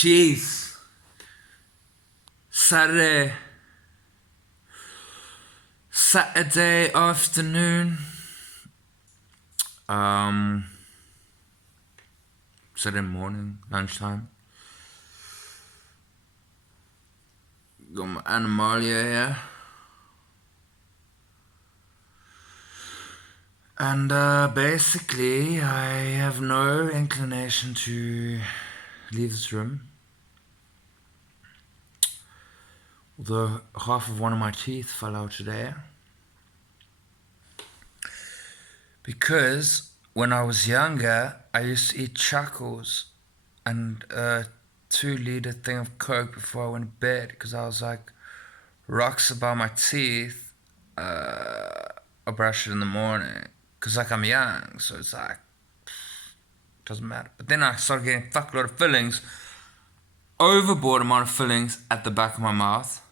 Jeez. Saturday afternoon. Saturday morning, lunchtime. Got my Animalia here. And basically, I have no inclination to leave this room. Although half of one of my teeth fell out today. Because when I was younger, I used to eat chuckles and a 2-liter thing of Coke before I went to bed because I was like rocks about my teeth. I brush it in the morning because like I'm young, so it's like doesn't matter. But then I started getting a fuckload of fillings, overboard amount of fillings at the back of my mouth.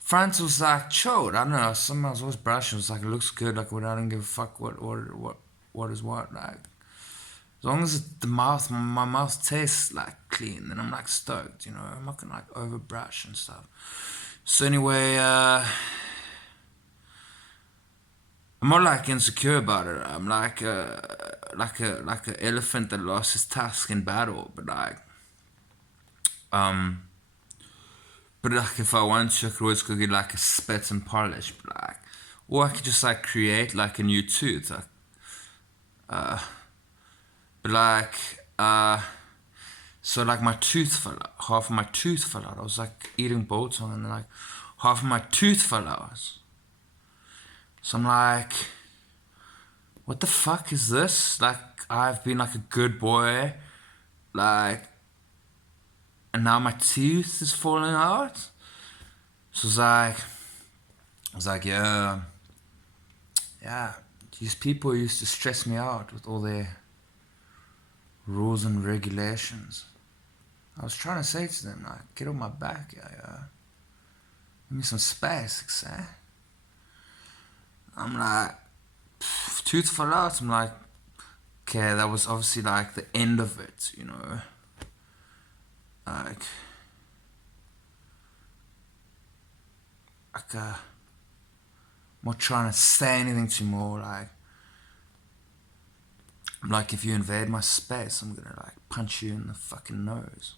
Front was like chilled. I don't know. Sometimes I was always brushing. It was like it looks good. Like I don't give a fuck what is what. Like as long as my mouth tastes like clean, then I'm like stoked. You know, I'm not gonna like over brush and stuff. So anyway, I'm not like insecure about it. I'm like an elephant that lost his tusk in battle. But like if I wanted to, I could always go get like a spit and polish. But like, or I could just like create like a new tooth. Like, but like, so like my tooth fell out. Half of my tooth fell out. I was like eating biltong and like half of my tooth fell out. So I'm like, what the fuck is this? Like, I've been like a good boy, like, and now my tooth is falling out. So I was like, yeah, these people used to stress me out with all their rules and regulations. I was trying to say to them, like, get on my back, yeah. Give me some space, eh? I'm like, tooth fell out. I'm like, okay, that was obviously like the end of it, you know. Like I'm not trying to say anything to you more. Like if you invade my space, I'm gonna like punch you in the fucking nose.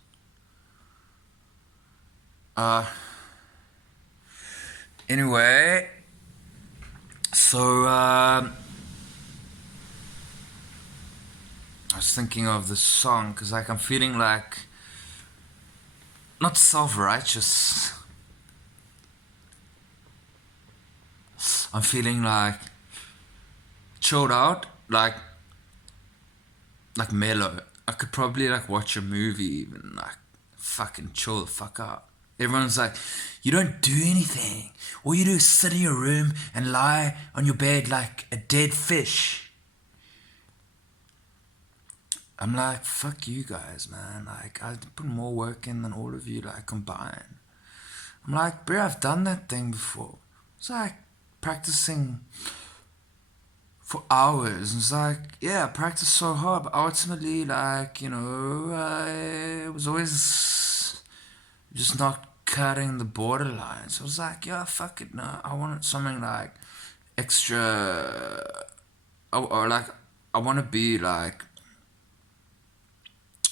Anyway, so I was thinking of this song because like I'm feeling like not self-righteous. I'm feeling like chilled out, like mellow. I could probably like watch a movie even, like fucking chill the fuck out. Everyone's like, you don't do anything. All you do is sit in your room and lie on your bed like a dead fish. I'm like, fuck you guys, man. Like, I put more work in than all of you, like, combined. I'm like, bro, I've done that thing before. It's like practicing for hours. It's like, yeah, I practiced so hard, but ultimately, like, you know, I was always just not cutting the borderline. So I was like, yeah, fuck it, no. I wanted something like extra, or like, I want to be like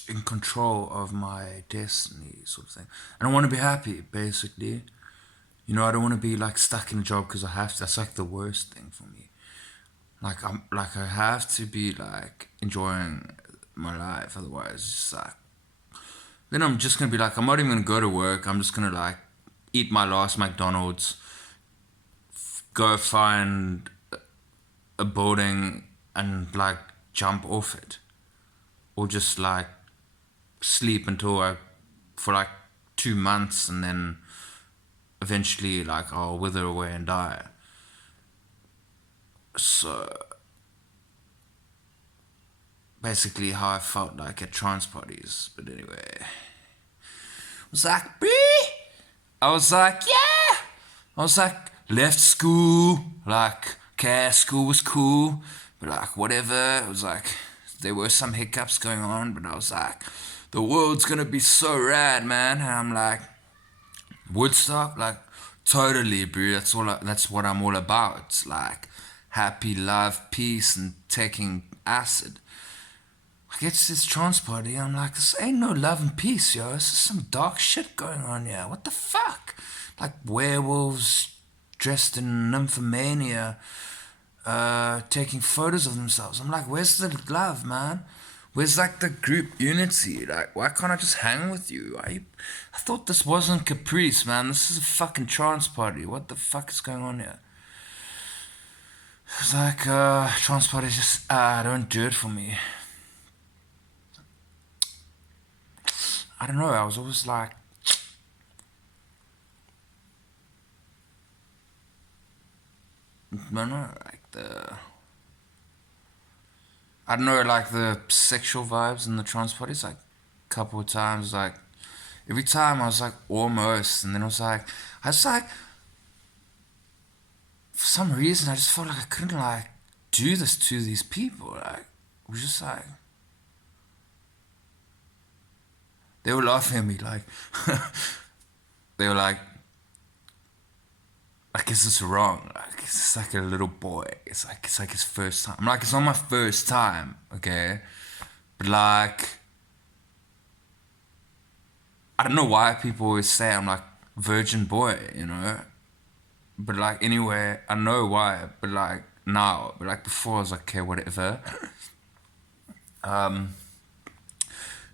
in control of my destiny, sort of thing. And I want to be happy, basically. You know, I don't want to be like stuck in a job because I have to. That's like the worst thing for me. Like I have to be like enjoying my life. Otherwise, it's just like then I'm just gonna be like I'm not even gonna go to work. I'm just gonna like eat my last McDonald's, go find a building and like jump off it, or just like sleep for like 2 months and then eventually like I'll wither away and die. So basically how I felt like at trance parties. But anyway, I was like, I was like, yeah. I was like, left school, like, okay, school was cool, but like, whatever. It was like, there were some hiccups going on, but I was like, the world's gonna be so rad, man. And I'm like, Woodstock, like, totally, bro. That's what I'm all about. It's like happy, love, peace, and taking acid. I get to this trance party, I'm like, this ain't no love and peace, yo. This is some dark shit going on here. What the fuck? Like werewolves dressed in nymphomania, taking photos of themselves. I'm like, where's the love, man? Where's like the group unity? Like, why can't I just hang with you? I thought this wasn't Caprice, man. This is a fucking trance party. What the fuck is going on here? It's like, trance parties just, don't do it for me. I don't know, I was always like, I don't know, like the sexual vibes in the trance parties, like a couple of times, like every time I was like almost, and then I was like, for some reason I just felt like I couldn't like do this to these people, like, it was just like, they were laughing at me, like, they were like, is this wrong? Like, it's just like a little boy. It's like his first time. I'm like, it's not my first time, okay? But like, I don't know why people always say I'm like virgin boy, you know? But like, anyway, I know why. But like, now. But like, before I was like, okay, whatever.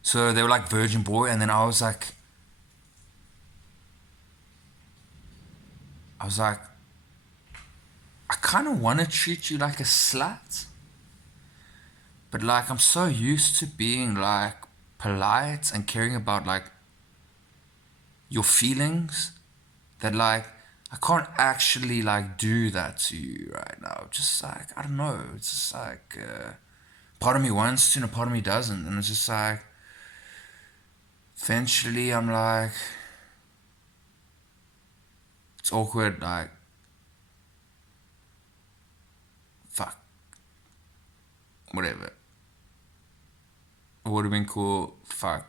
So they were like virgin boy, and then I was like, I kind of want to treat you like a slut. But like, I'm so used to being like polite and caring about like your feelings that like I can't actually like do that to you right now. Just like, I don't know. It's just like part of me wants to and a part of me doesn't. And it's just like eventually I'm like, it's awkward, like, fuck, whatever. It would have been cool, fuck.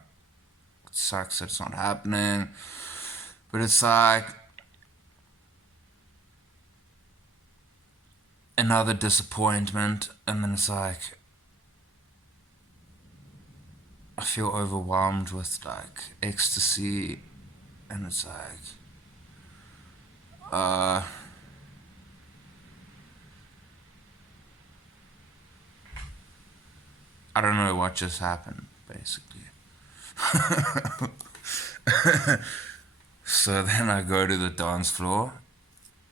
It sucks that it's not happening. But it's like another disappointment, and then it's like I feel overwhelmed with like ecstasy, and it's like I don't know what just happened, basically. So then I go to the dance floor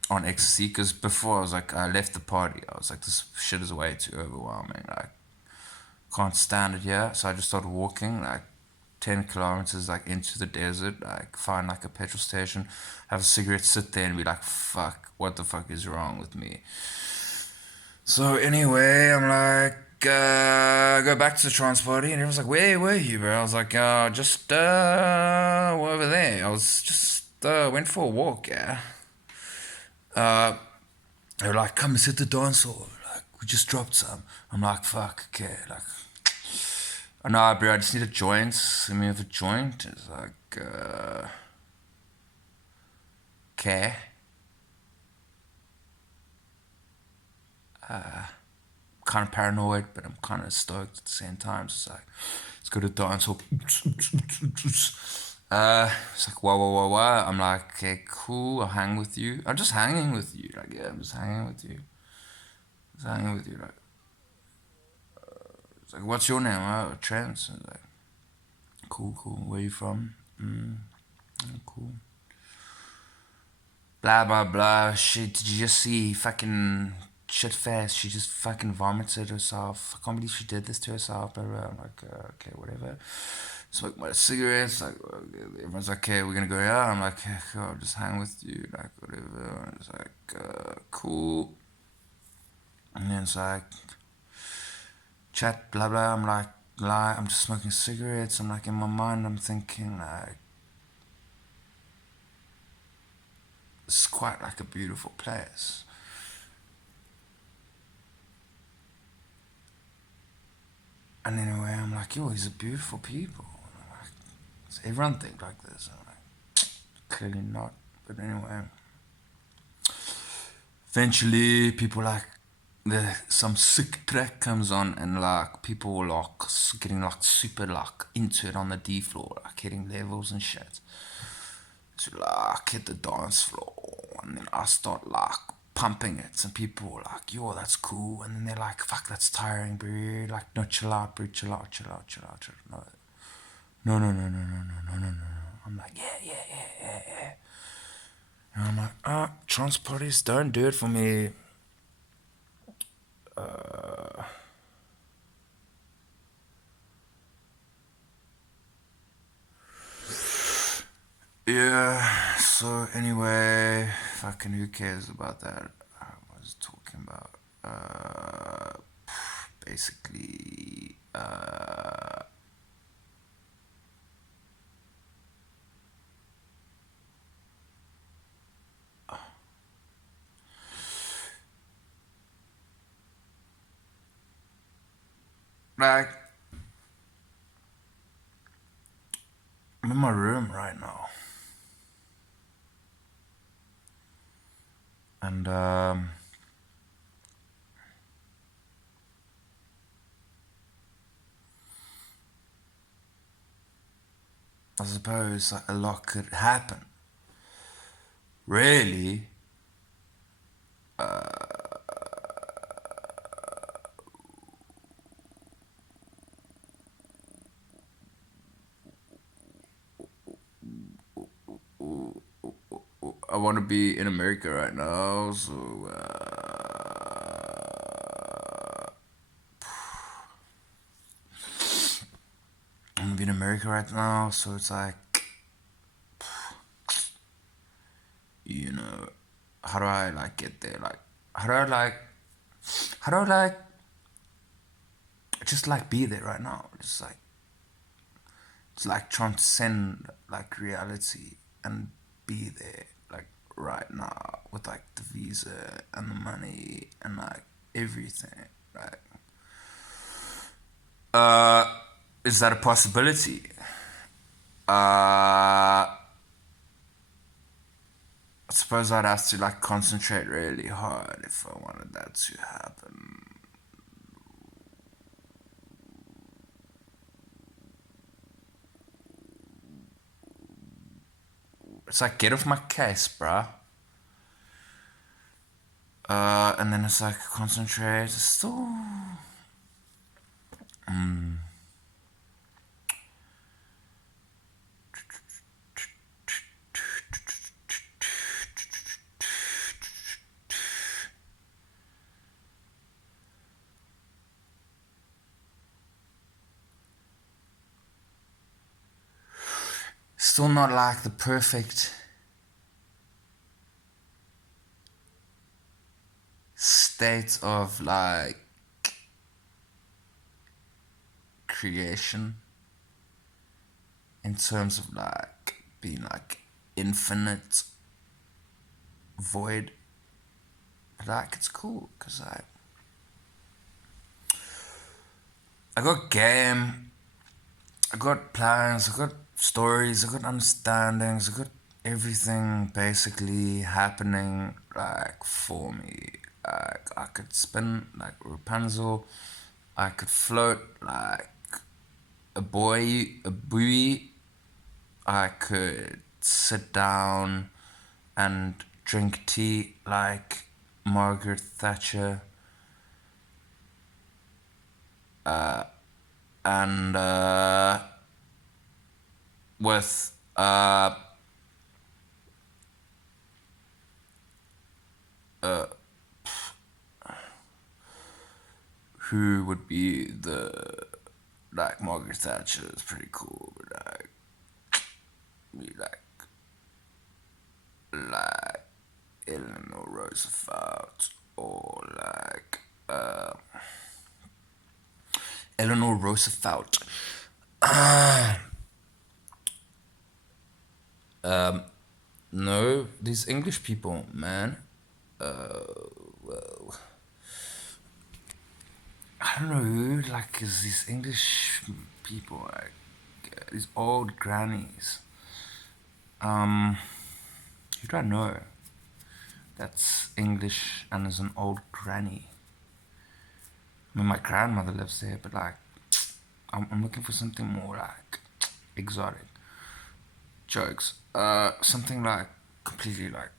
on ecstasy, because before I was like, I left the party, I was like, this shit is way too overwhelming, like, can't stand it here. So I just started walking like 10 kilometers like into the desert, like find like a petrol station, have a cigarette, sit there and be like, fuck, what the fuck is wrong with me? So anyway, I'm like, go back to the trance party, and everyone's like, where were you, bro? I was like, just over there. I was just went for a walk, yeah. They were like, come and sit the dance hall. Like, we just dropped some. I'm like, fuck, okay, like, oh no, bro, I just need a joint. Send me with a joint. It's like, okay. Kind of paranoid, but I'm kind of stoked at the same time. So it's like, let's go to the dance hall. It's like, whoa, whoa, whoa, whoa. I'm like, okay, cool. I'll hang with you. I'm just hanging with you. Like, yeah, I'm just hanging with you. Just hanging with you. Like, it's like, what's your name? Oh, Trent. So like, cool, cool. Where you from? Cool. Blah, blah, blah. Shit, did you just see fucking shit fast? She just fucking vomited herself. I can't believe she did this to herself. Blah, blah. I'm like, okay, whatever. Smoke my cigarettes. Like, everyone's like, okay, we're gonna go out. I'm like, hey, cool, I'll just hang with you. Like, whatever. And it's like, cool. And then it's like, chat, blah, blah. I'm like, I'm just smoking cigarettes. I'm like, in my mind, I'm thinking, like, it's quite like a beautiful place. And anyway, I'm like, yo, these are beautiful people. Everyone think like this. I'm like, clearly not. But anyway, eventually people like some sick track comes on and like people were like getting like super like into it on the D floor, like hitting levels and shit. So like hit the dance floor and then I start like pumping it and people were like, yo, that's cool, and then they're like, fuck, that's tiring, bro. Like, no, chill out, bro, chill out, chill out, chill out, chill out. No, no, no, no, no, no, no, no, no, no. I'm like, yeah, yeah, yeah, yeah, yeah. And I'm like, trans parties don't do it for me. Yeah, so anyway, fucking who cares about that? I was talking about, basically, like, I'm in my room right now. And, I suppose like, a lot could happen. Really, I want to be in America right now, so I'm gonna be in America right now, so it's like, you know, how do I like get there? Like, how do I like, how do I like, just like be there right now? Just like, it's like transcend like reality and be there like right now with like the visa and the money and like everything. Like, is that a possibility? I suppose I'd have to like concentrate really hard if I wanted that to happen. It's like get off my case, bruh. And then it's like concentrate. It's still. Still not like the perfect state of like creation in terms of like being like infinite void. But like it's cool because I got game, I got plans, I got stories, I got understandings, I got everything basically happening like for me. Like I could spin like Rapunzel, I could float like a buoy. I could sit down and drink tea like Margaret Thatcher, and with who would be the like Margaret Thatcher is pretty cool, but like be like Eleanor Roosevelt or like Eleanor Roosevelt. No, these English people, man. Well, I don't know, like, is these English people, like, these old grannies. Who do I know that's English and is an old granny? I mean, my grandmother lives there, but like, I'm looking for something more like exotic. Jokes. Something like completely like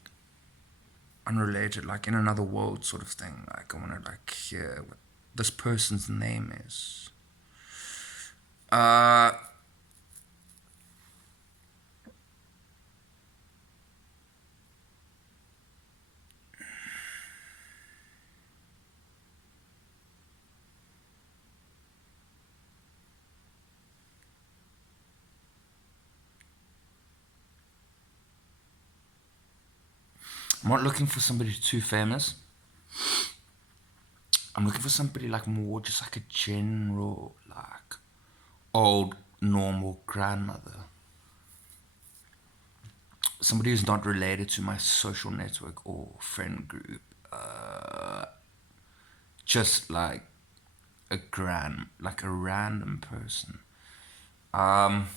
unrelated, like in another world sort of thing. Like I want to like hear what this person's name is. Uh, I'm not looking for somebody too famous. I'm looking for somebody like more just like a general like old normal grandmother. Somebody who's not related to my social network or friend group. Just like like a random person. Um,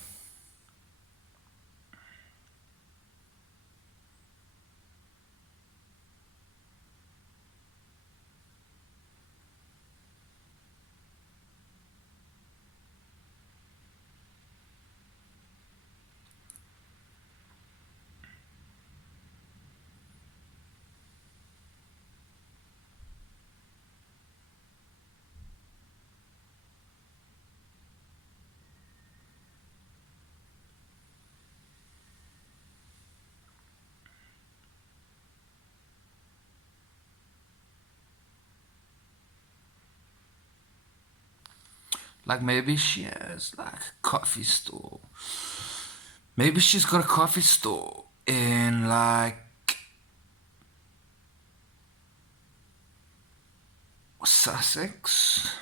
like maybe she has like a coffee store. Maybe she's got a coffee store in like Sussex.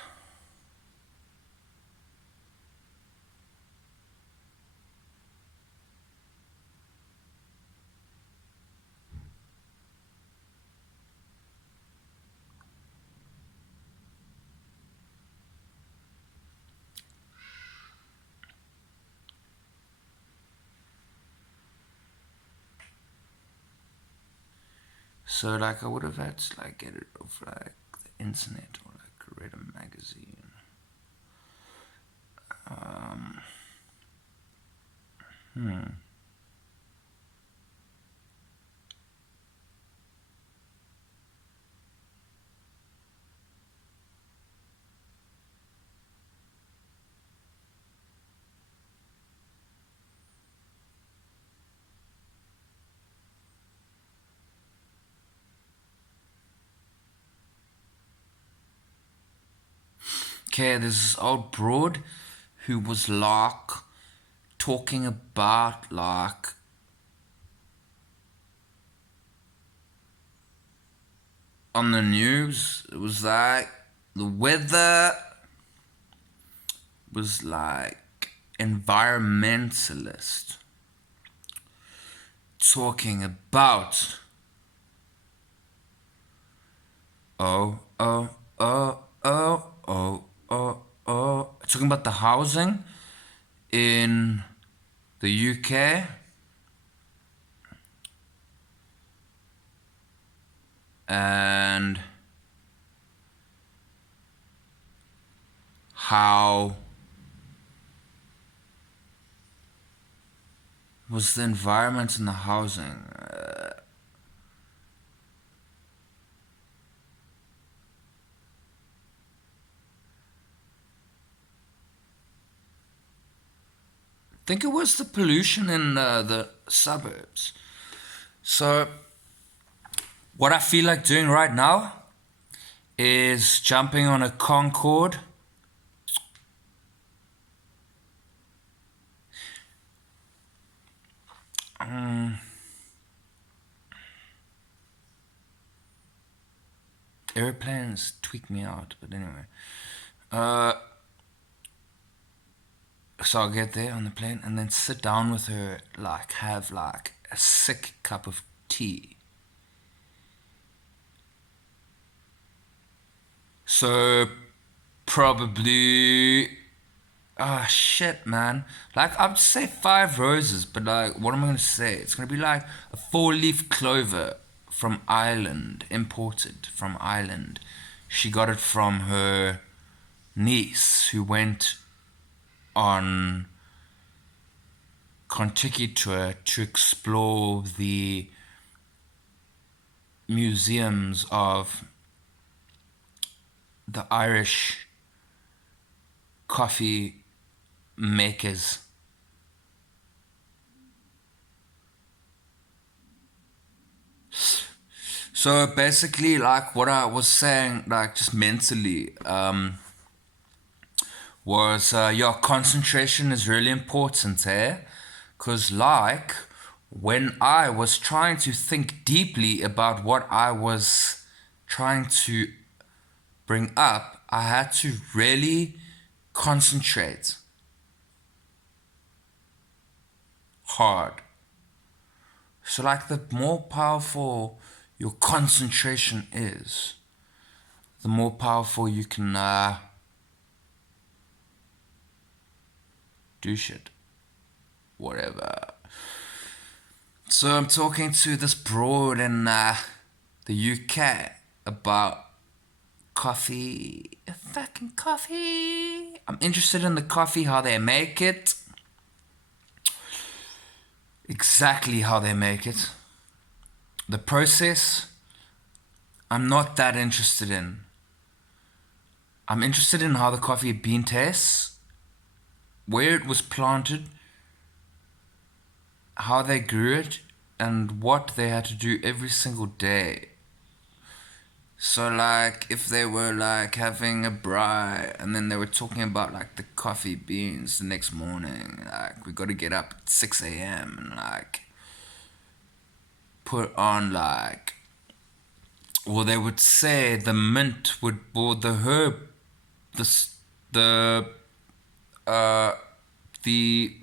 So like I would have had to like get it off like the internet or like read a magazine. Um, hmm. Okay, there's this old broad who was like talking about like on the news. It was like the weather was like environmentalist talking about oh oh oh oh oh oh oh talking about the housing in the UK and how was the environment in the housing. I think it was the pollution in the suburbs. So what I feel like doing right now is jumping on a Concorde. Airplanes tweak me out, but anyway. Uh, so I'll get there on the plane and then sit down with her, like have like a sick cup of tea. So probably Ah, shit, man. Like, I'd say 5 roses, but like, what am I gonna say? It's gonna be like a 4-leaf clover from Ireland, imported from Ireland. She got it from her niece who went on Kentucky tour to explore the museums of the Irish coffee makers. So basically, like what I was saying, like just mentally, was your concentration is really important, eh? Because, like, when I was trying to think deeply about what I was trying to bring up, I had to really concentrate hard. So, like, the more powerful your concentration is, the more powerful you can do shit. Whatever. So, I'm talking to this broad in the UK about coffee. Fucking coffee. I'm interested in the coffee, how they make it. Exactly how they make it. The process, I'm not that interested in. I'm interested in how the coffee bean tastes, where it was planted, how they grew it, and what they had to do every single day. So, like, if they were like having a braai and then they were talking about like the coffee beans the next morning, like, we got to get up at 6 a.m. and like put on like, well, they would say the mint would, or the herb, the, uh, the,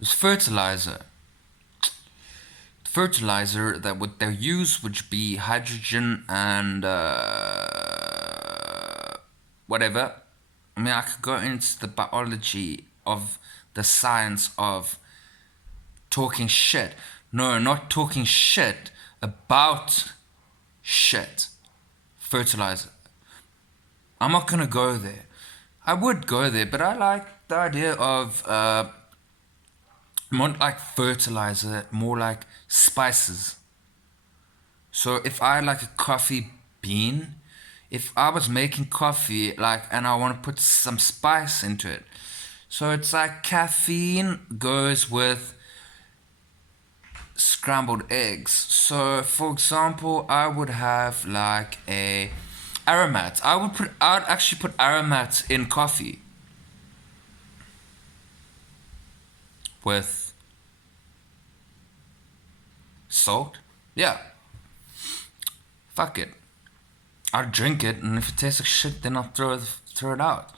this fertilizer that would they use would be hydrogen and whatever. I mean, I could go into the biology of the science of talking shit. No, not talking shit about shit. Fertilizer. I'm not gonna go there. I would go there, but I like the idea of not like fertilizer, more like spices. So if I like a coffee bean, if I was making coffee, like, and I want to put some spice into it, so it's like caffeine goes with scrambled eggs. So for example, I would have like a aromat. I would actually put aromat in coffee with salt. Yeah, fuck it. I'll drink it, and if it tastes like shit, then I'll throw it out.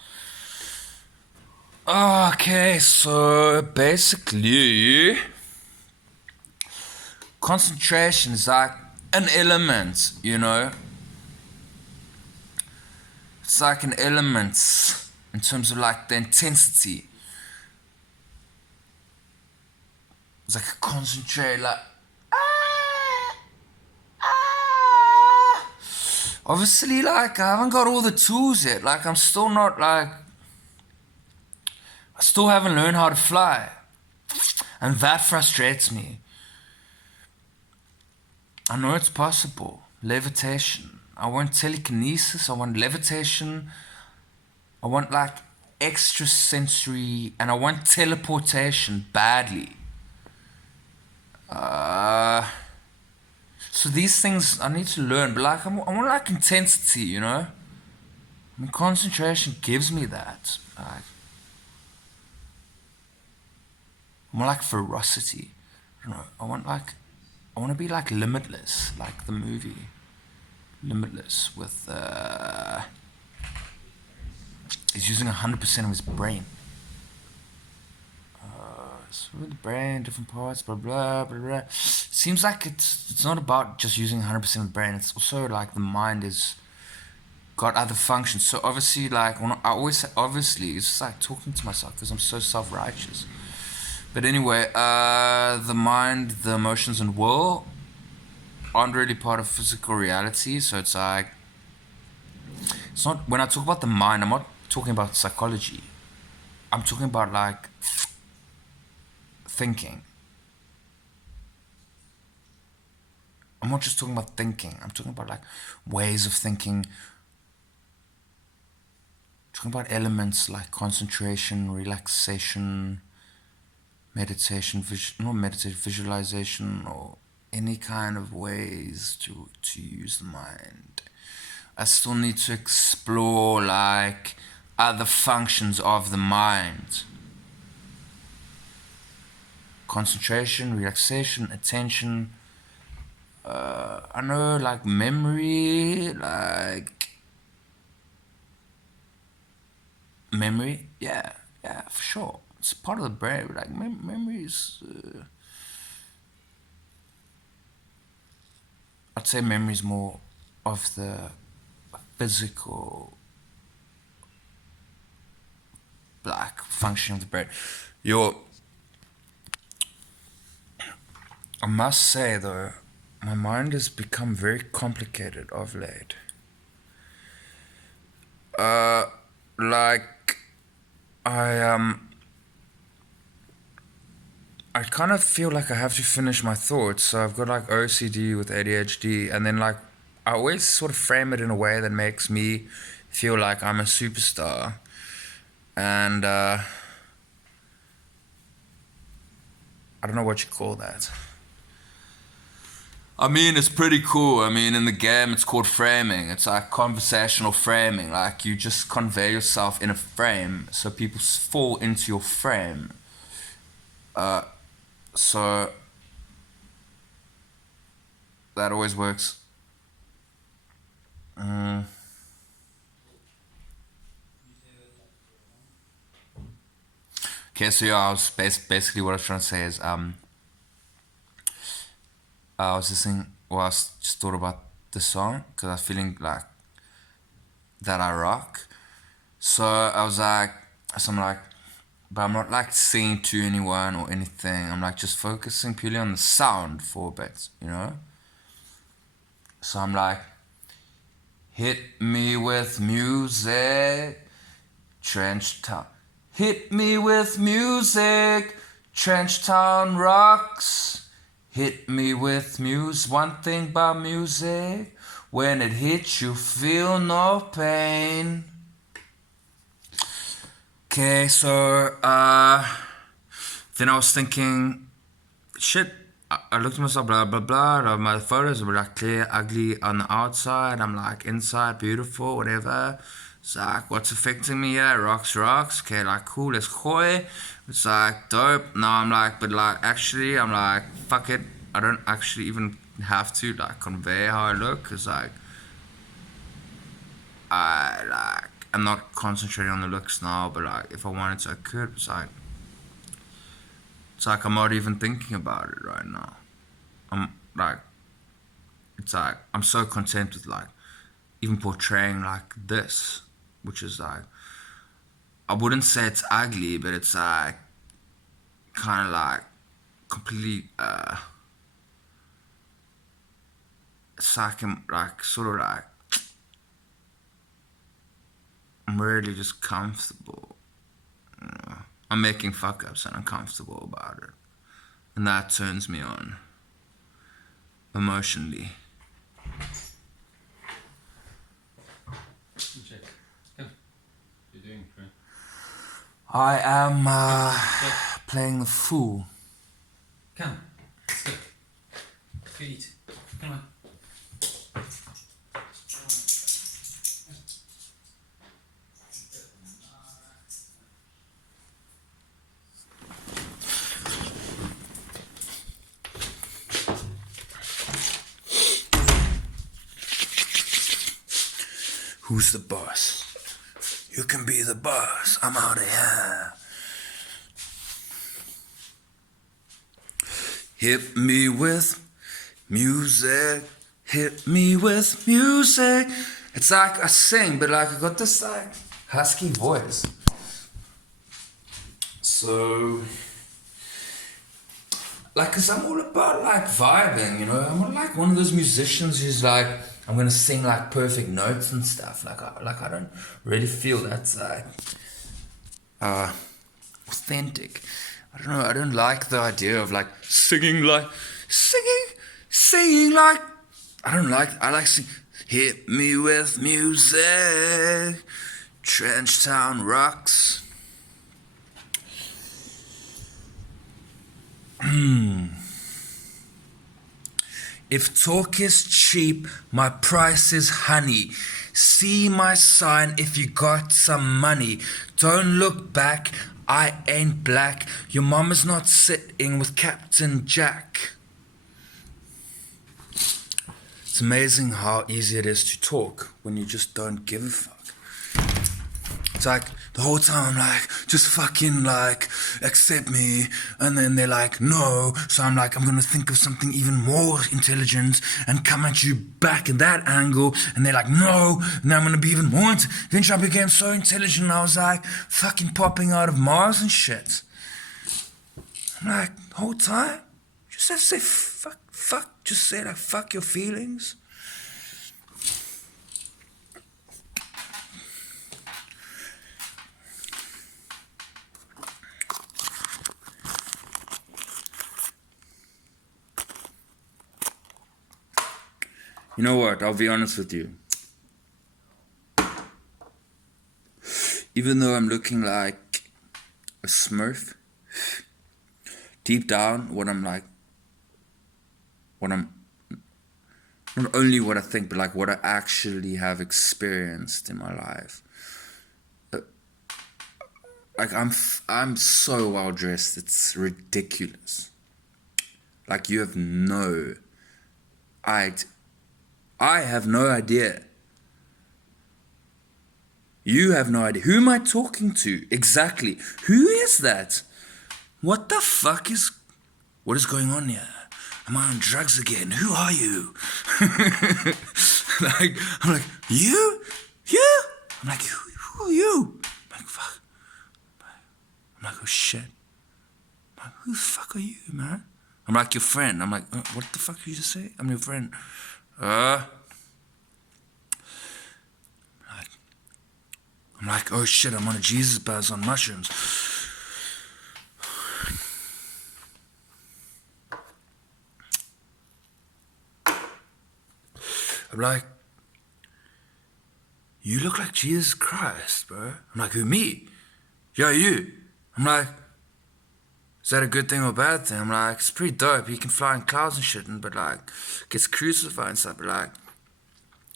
Okay, so basically, concentration is like an element, you know? It's like an element in terms of like the intensity. It's like a concentrate, like, obviously, like, I haven't got all the tools yet. Like, I'm still not, like, I still haven't learned how to fly. And that frustrates me. I know it's possible. Levitation. I want telekinesis. I want levitation. I want, like, extrasensory. And I want teleportation badly. So these things I need to learn. But, like, I want, like, intensity, you know? I mean, concentration gives me that. Like, more like ferocity. I don't know. I want to be like Limitless, like the movie Limitless with he's using 100% of his brain. So with the brain, different parts, blah blah blah blah. Seems like it's not about just using 100% of the brain. It's also like the mind is got other functions. So obviously, like, when I always say obviously, it's just like talking to myself because I'm so self-righteous. But anyway, the mind, the emotions, and will aren't really part of physical reality. So it's like, it's not, when I talk about the mind, I'm not talking about psychology. I'm talking about like thinking. I'm not just talking about thinking. I'm talking about like ways of thinking. Talking about elements like concentration, relaxation, meditation, not meditation, visualization, or any kind of ways to use the mind. I still need to explore like other functions of the mind. Concentration, relaxation, attention. I know, like memory, yeah, for sure. It's part of the brain. Like memory is, I'd say memory is more of the physical, like function of the brain. I must say though, my mind has become very complicated of late. Like I kind of feel like I have to finish my thoughts. So I've got like OCD with ADHD, and then like I always sort of frame it in a way that makes me feel like I'm a superstar. And I don't know what you call that. I mean, it's pretty cool. I mean, in the game, it's called framing. It's like conversational framing. Like, you just convey yourself in a frame, so people fall into your frame. So that always works. Okay, so yeah, I was basically what I was trying to say is I was listening, well, I just thought about the song because I was feeling like that I rock. So I was like, so I'm like, but I'm not like singing to anyone or anything. I'm like just focusing purely on the sound for a bit, you know? So I'm like, hit me with music, Trench Town. Hit me with music, Trench Town rocks. Hit me with music. One thing about music, when it hits you feel no pain. Okay, so then I was thinking, shit, I looked at myself, blah blah blah, my photos were like clear, ugly on the outside, I'm like inside, beautiful, whatever. It's like, what's affecting me here? Rocks. Okay, like, cool, let's go. It's like, dope. Now I'm like, but like, actually, I'm like, fuck it. I don't actually even have to like convey how I look, because like, I'm not concentrating on the looks now, but like, if I wanted to, I could. It's like I'm not even thinking about it right now. I'm like, it's like, I'm so content with like, even portraying like this, which is like, I wouldn't say it's ugly, but it's like, kind of like, completely, it's like, I'm like, sort of like, I'm really just comfortable, you know? I'm making fuck ups and I'm comfortable about it. And that turns me on, emotionally. Check. Come. You're doing, right? I am playing the fool. Come. Let's go. Let's go eat. Come on. Who's the boss? You can be the boss. I'm out of here. Hit me with music. Hit me with music. It's like I sing, but like I got this like husky voice. So, like, cause I'm all about like vibing, you know. I'm like one of those musicians who's like, I'm gonna sing like perfect notes and stuff. Like I don't really feel that's like authentic. I don't know. I don't like the idea of like singing like I don't like. I like sing. Hit me with music, Trenchtown rocks. If talk is cheap, my price is honey. See my sign if you got some money. Don't look back, I ain't black. Your mama's not sitting with Captain Jack. It's amazing how easy it is to talk when you just don't give a fuck. It's like the whole time I'm like, just fucking like, accept me. And then they're like, no. So I'm like, I'm going to think of something even more intelligent and come at you back in that angle. And they're like, no. And then I'm going to be even more. Eventually I became so intelligent and I was like, fucking popping out of Mars and shit. I'm like, the whole time, just have to say fuck. Just say like, fuck your feelings. You know what? I'll be honest with you. Even though I'm looking like a smurf, deep down, not only what I think, but like what I actually have experienced in my life. Like I'm so well dressed, it's ridiculous. Like you have no idea. I have no idea. You have no idea. Who am I talking to? Exactly. Who is that? What the fuck is... What is going on here? Am I on drugs again? Who are you? I'm like, you? You? I'm like, who are you? I'm like, fuck. I'm like, oh shit. I'm like, who the fuck are you, man? I'm like, your friend. I'm like, what the fuck did you just say? I'm your friend. I'm like, oh shit, I'm on a Jesus buzz on mushrooms. I'm like, you look like Jesus Christ, bro. I'm like, who, me? Yeah, you. I'm like, is that a good thing or a bad thing? I'm like, it's pretty dope. He can fly in clouds and shit, but like, gets crucified and stuff, but like,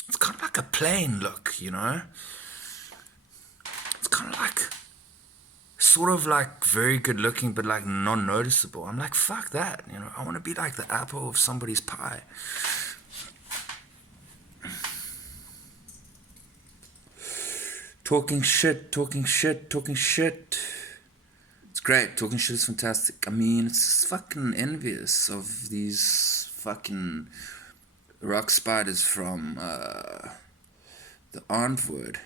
it's kind of like a plane look, you know? It's kind of like, sort of like very good looking, but like non-noticeable. I'm like, fuck that, you know? I want to be like the apple of somebody's pie. Talking shit. It's great. Talking shit is fantastic. I mean, it's just fucking envious of these fucking rock spiders from the Arnwood.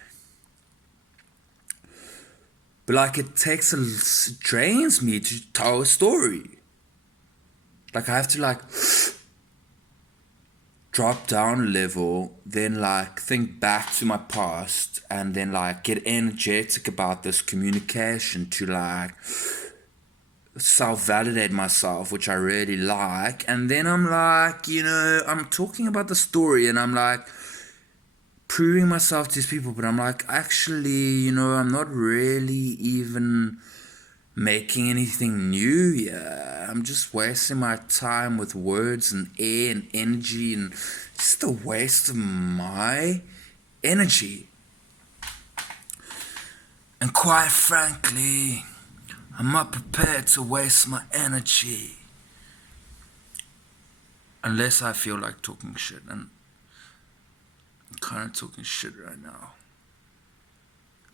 But like it drains me to tell a story. Like I have to like drop down a level, then like think back to my past, and then like get energetic about this communication to like self-validate myself, which I really like. And then I'm like, you know, I'm talking about the story and I'm like proving myself to these people, but I'm like, actually, you know, I'm not really even making anything new here. I'm just wasting my time with words and air and energy, and just a waste of my energy. And quite frankly, I'm not prepared to waste my energy unless I feel like talking shit, and I'm kind of talking shit right now.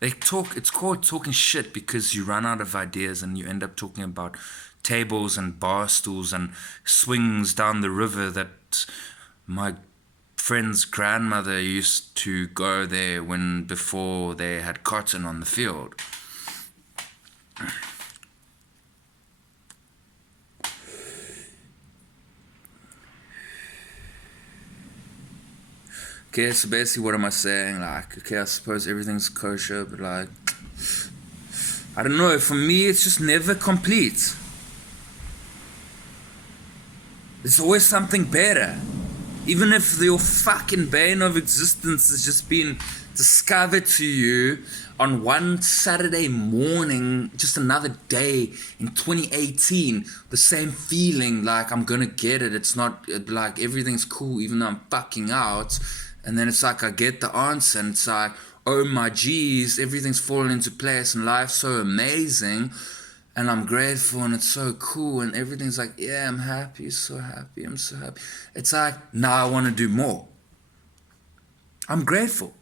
It's called talking shit because you run out of ideas and you end up talking about tables and bar stools and swings down the river that my friend's grandmother used to go there before they had cotton on the field. Okay, so basically what am I saying? Like, okay, I suppose everything's kosher, but like, I don't know, for me it's just never complete. There's always something better. Even if your fucking bane of existence has just been discovered to you on one Saturday morning, just another day in 2018, the same feeling like I'm gonna get it. It's not like everything's cool even though I'm fucking out. And then it's like I get the answer and it's like, oh my geez, everything's fallen into place and life's so amazing. And I'm grateful and it's so cool and everything's like, yeah, I'm happy, so happy, I'm so happy. It's like, now I want to do more. I'm grateful.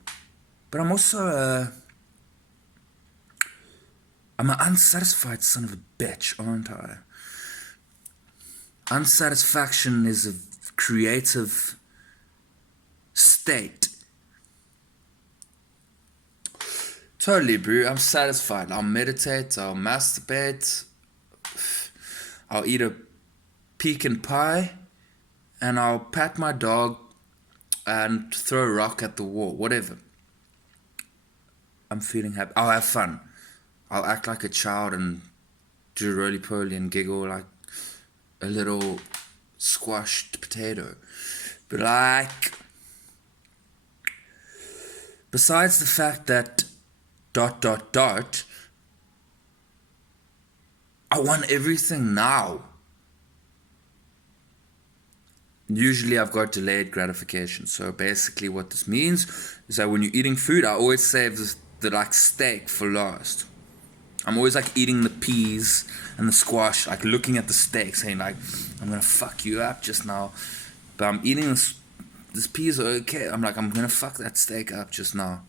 But I'm also, I'm an unsatisfied son of a bitch, aren't I? Unsatisfaction is a creative state. Totally, bro. I'm satisfied. I'll meditate, I'll masturbate, I'll eat a pecan pie, and I'll pat my dog and throw a rock at the wall, whatever. I'm feeling happy. I'll have fun. I'll act like a child and do roly-poly and giggle like a little squashed potato. But like, besides the fact that ... I want everything now. Usually I've got delayed gratification. So basically what this means is that when you're eating food, I always save the like steak for last. I'm always like eating the peas and the squash, like looking at the steak saying like, I'm gonna fuck you up just now. But I'm eating this peas are okay. I'm like, I'm gonna fuck that steak up just now.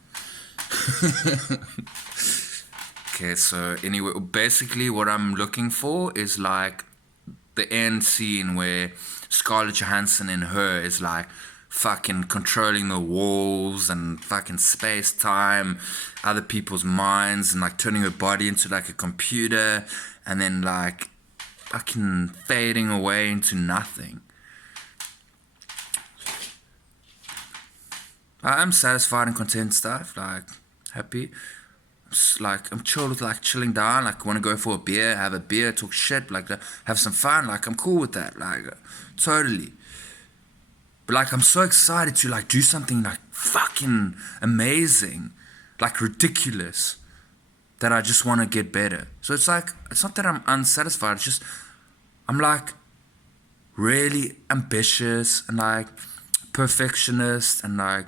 Okay, so anyway, basically what I'm looking for is like the end scene where Scarlett Johansson in Her is like fucking controlling the walls and fucking space-time, other people's minds, and like turning her body into like a computer and then like fucking fading away into nothing. I'm satisfied and content stuff, like happy. Like I'm chill with like chilling down, like want to go for a beer, have a beer, talk shit, like have some fun, like I'm cool with that, like totally. But like I'm so excited to like do something like fucking amazing, like ridiculous, that I just want to get better. So it's like, it's not that I'm unsatisfied, it's just I'm like really ambitious and like perfectionist and like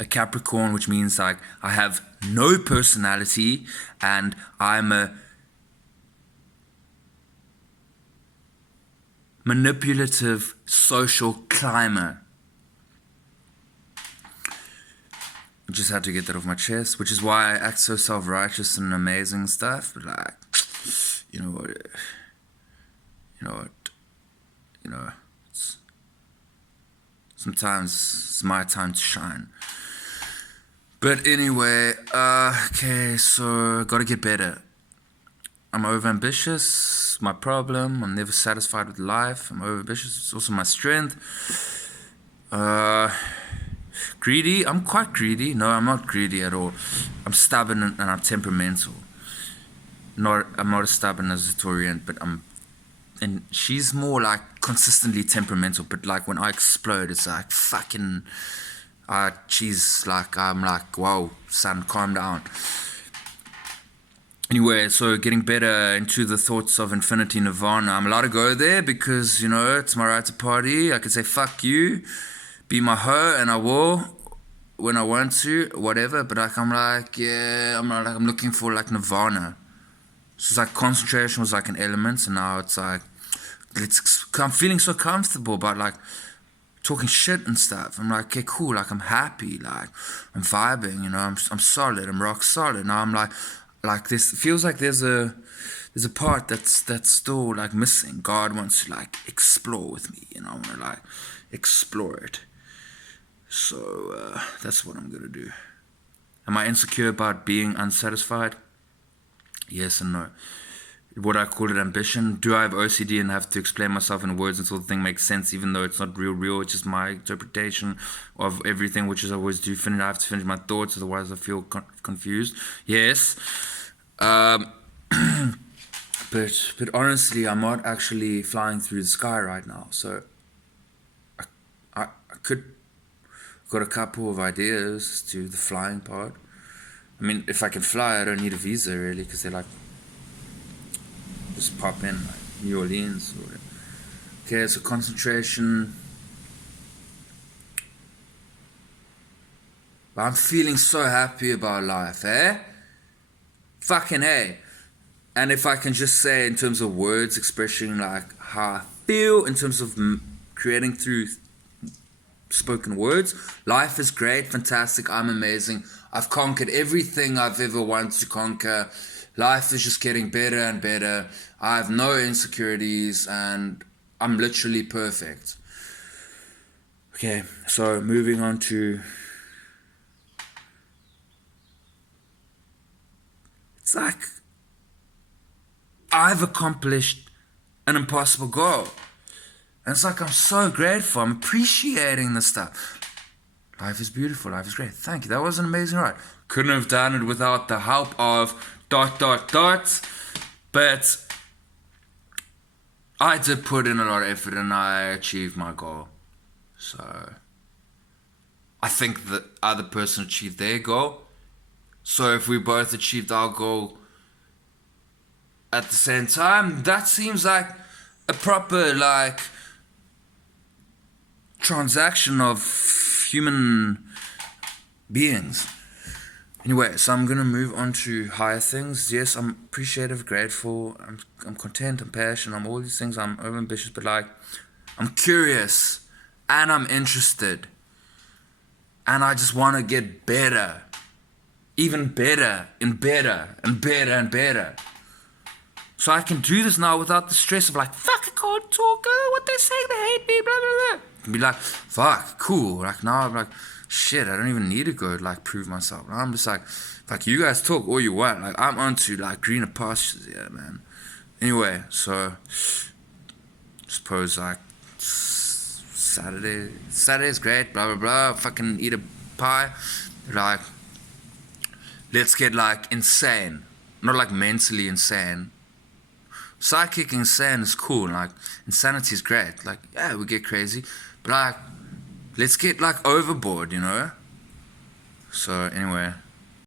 a Capricorn, which means like I have no personality and I'm a manipulative social climber. I just had to get that off my chest, which is why I act so self-righteous and amazing stuff. But like, you know what, sometimes it's my time to shine. But anyway, okay, so gotta get better. I'm overambitious, my problem. I'm never satisfied with life. I'm overambitious, it's also my strength. Greedy, I'm quite greedy. No, I'm not greedy at all. I'm stubborn and I'm temperamental. I'm not as stubborn as Victorian, but and she's more like consistently temperamental, but like when I explode, it's like fucking... she's like, I'm like, whoa, son, calm down. Anyway, so getting better into the thoughts of infinity nirvana. I'm allowed to go there because, you know, it's my right to party. I can say, fuck you, be my hoe, and I will when I want to, whatever. But like, I'm like, yeah, I'm looking for like nirvana. So it's like concentration was like an element, and now it's like, I'm feeling so comfortable about like, talking shit and stuff. I'm like, okay, cool, like I'm happy, like I'm vibing, you know, I'm solid, I'm rock solid. Now I'm like this feels like there's a part that's still like missing. God wants to like explore with me, you know, I want to like explore it. So that's what I'm gonna do. Am I insecure about being unsatisfied? Yes and no. Would I call it ambition? Do I have OCD and have to explain myself in words until the thing makes sense, even though it's not real? It's just my interpretation of everything, which is I always do. I have to finish my thoughts, otherwise I feel confused. Yes. But honestly, I'm not actually flying through the sky right now. So I could got a couple of ideas to the flying part. I mean, if I can fly, I don't need a visa really, because they're like, just pop in like New Orleans or whatever. Okay, so concentration. But I'm feeling so happy about life, eh? Fucking hey. And if I can just say in terms of words, expressing like how I feel in terms of creating through spoken words, life is great, fantastic, I'm amazing. I've conquered everything I've ever wanted to conquer. Life is just getting better and better. I have no insecurities and I'm literally perfect. Okay, so moving on to... It's like I've accomplished an impossible goal. And it's like I'm so grateful. I'm appreciating this stuff. Life is beautiful. Life is great. Thank you. That was an amazing ride. Couldn't have done it without the help of ... But I did put in a lot of effort and I achieved my goal. So I think the other person achieved their goal. So if we both achieved our goal at the same time, that seems like a proper like transaction of human beings. Anyway, so I'm gonna move on to higher things. Yes, I'm appreciative, grateful, I'm content, I'm passionate, I'm all these things, I'm overambitious, but like I'm curious and I'm interested. And I just wanna get better. Even better and better and better and better. So I can do this now without the stress of like, fuck, I can't talk, what they're saying, they hate me, blah, blah, blah. I can be like, fuck, cool. Like now I'm like, shit, I don't even need to go like prove myself. Now I'm just like, fuck, you guys talk all you want. Like I'm onto like greener pastures, yeah, man. Anyway, so suppose like Saturday's great, blah, blah, blah. Fucking eat a pie. Like, let's get like insane. Not like mentally insane. Psychic insane is cool, like insanity is great, like yeah, we get crazy, but like let's get like overboard, you know. So anyway,